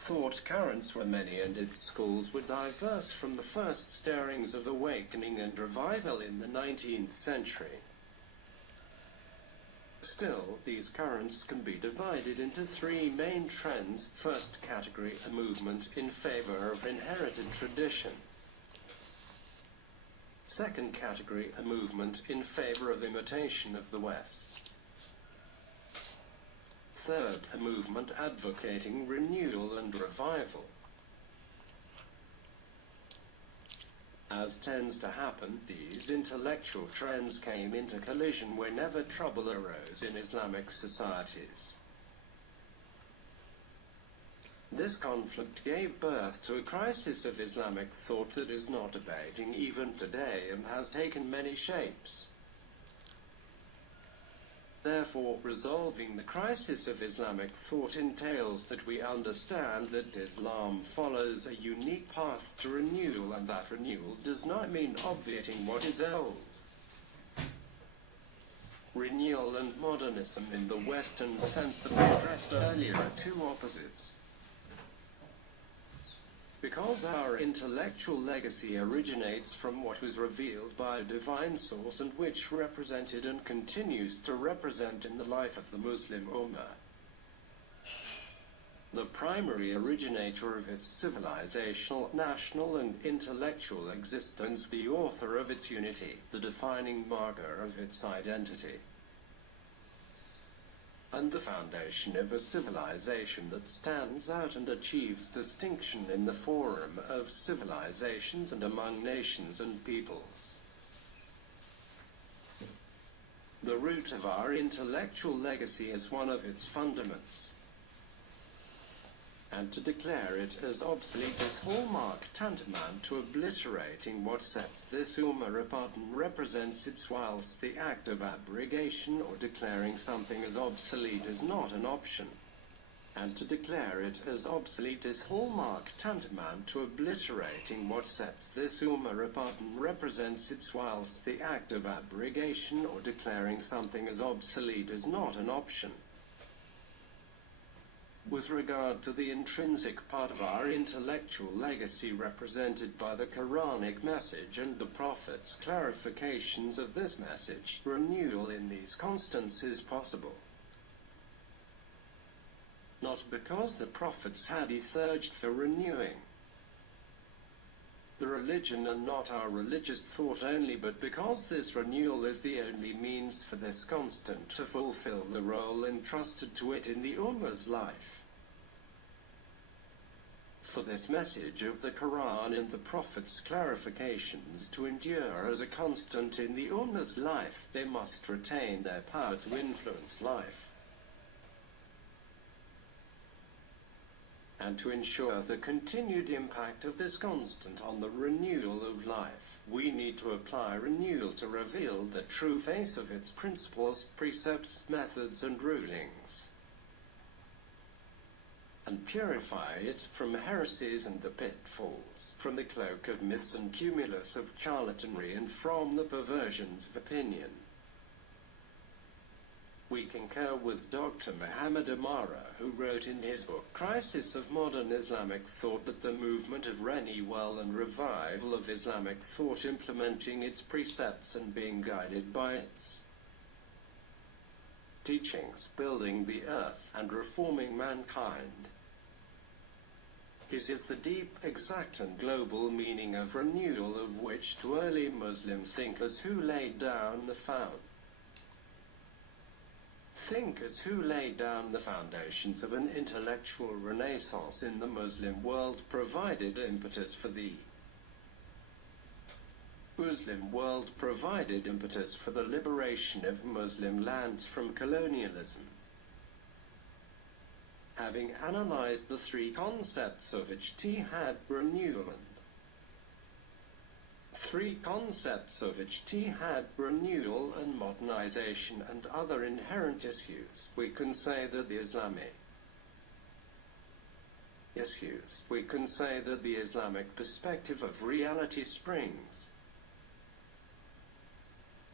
Thought currents were many and its schools were diverse from the first stirrings of awakening and revival in the 19th century. Still, these currents can be divided into three main trends. First category, a movement in favor of inherited tradition. Second category, a movement in favor of imitation of the West. Third, a movement advocating renewal and revival. As tends to happen, these intellectual trends came into collision whenever trouble arose in Islamic societies. This conflict gave birth to a crisis of Islamic thought that is not abating even today and has taken many shapes. Therefore, resolving the crisis of Islamic thought entails that we understand that Islam follows a unique path to renewal, and that renewal does not mean obviating what is old. Renewal and modernism in the Western sense that we addressed earlier are two opposites. Because our intellectual legacy originates from what was revealed by a divine source and which represented and continues to represent in the life of the Muslim Ummah, the primary originator of its civilizational, national and intellectual existence, the author of its unity, the defining marker of its identity, and the foundation of a civilization that stands out and achieves distinction in the forum of civilizations and among nations and peoples. The root of our intellectual legacy is one of its fundaments, and to declare it as obsolete is hallmark tantamount to obliterating what sets this ummah apart and represents it, whilst the act of abrogation or declaring something as obsolete is not an option. And to declare it as obsolete is hallmark tantamount to obliterating what sets this ummah apart and represents it, whilst the act of abrogation or declaring something as obsolete is not an option. With regard to the intrinsic part of our intellectual legacy represented by the Quranic message and the Prophet's clarifications of this message, renewal in these constants is possible. Not because the Prophets had urged for renewing the religion and not our religious thought only, but because this renewal is the only means for this constant to fulfill the role entrusted to it in the Ummah's life. For this message of the Quran and the Prophet's clarifications to endure as a constant in the Ummah's life, they must retain their power to influence life. And to ensure the continued impact of this constant on the renewal of life, we need to apply renewal to reveal the true face of its principles, precepts, methods and rulings, and purify it from heresies and the pitfalls, from the cloak of myths and cumulus of charlatanry, and from the perversions of opinion. We concur with Dr. Muhammad Amara, who wrote in his book Crisis of Modern Islamic Thought that the movement of renewal and revival of Islamic thought, implementing its precepts and being guided by its teachings, building the earth and reforming mankind, is the deep, exact and global meaning of renewal, of which to early Muslim thinkers who laid down the foundations of an intellectual renaissance in the Muslim world provided impetus for the liberation of Muslim lands from colonialism. Having analyzed the three concepts of ijtihad, renewal and modernization and other inherent issues, we can say that the Islamic perspective of reality springs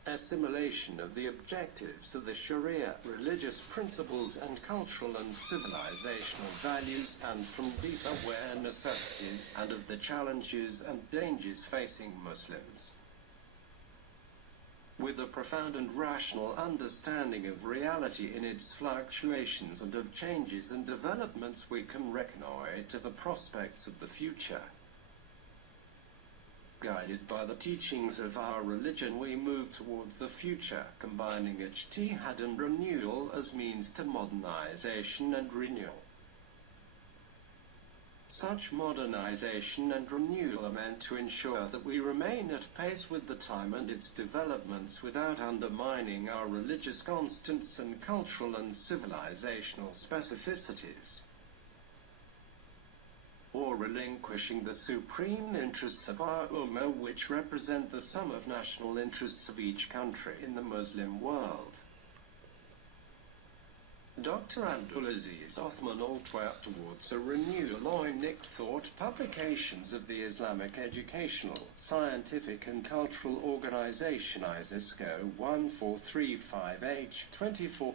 assimilation of the objectives of the Sharia, religious principles and cultural and civilizational values, and from deep aware necessities and of the challenges and dangers facing Muslims. With a profound and rational understanding of reality in its fluctuations and of changes and developments, we can reconnoiter the prospects of the future. Guided by the teachings of our religion, we move towards the future, combining ijtihad and renewal as means to modernization and renewal. Such modernization and renewal are meant to ensure that we remain at pace with the time and its developments without undermining our religious constants and cultural and civilizational specificities, or relinquishing the supreme interests of our ummah, which represent the sum of national interests of each country in the Muslim world. Dr. Abdulaziz Othman worked towards a renewed Islamic thought. Publications of the Islamic Educational, Scientific and Cultural Organization ISISCO 1435H 24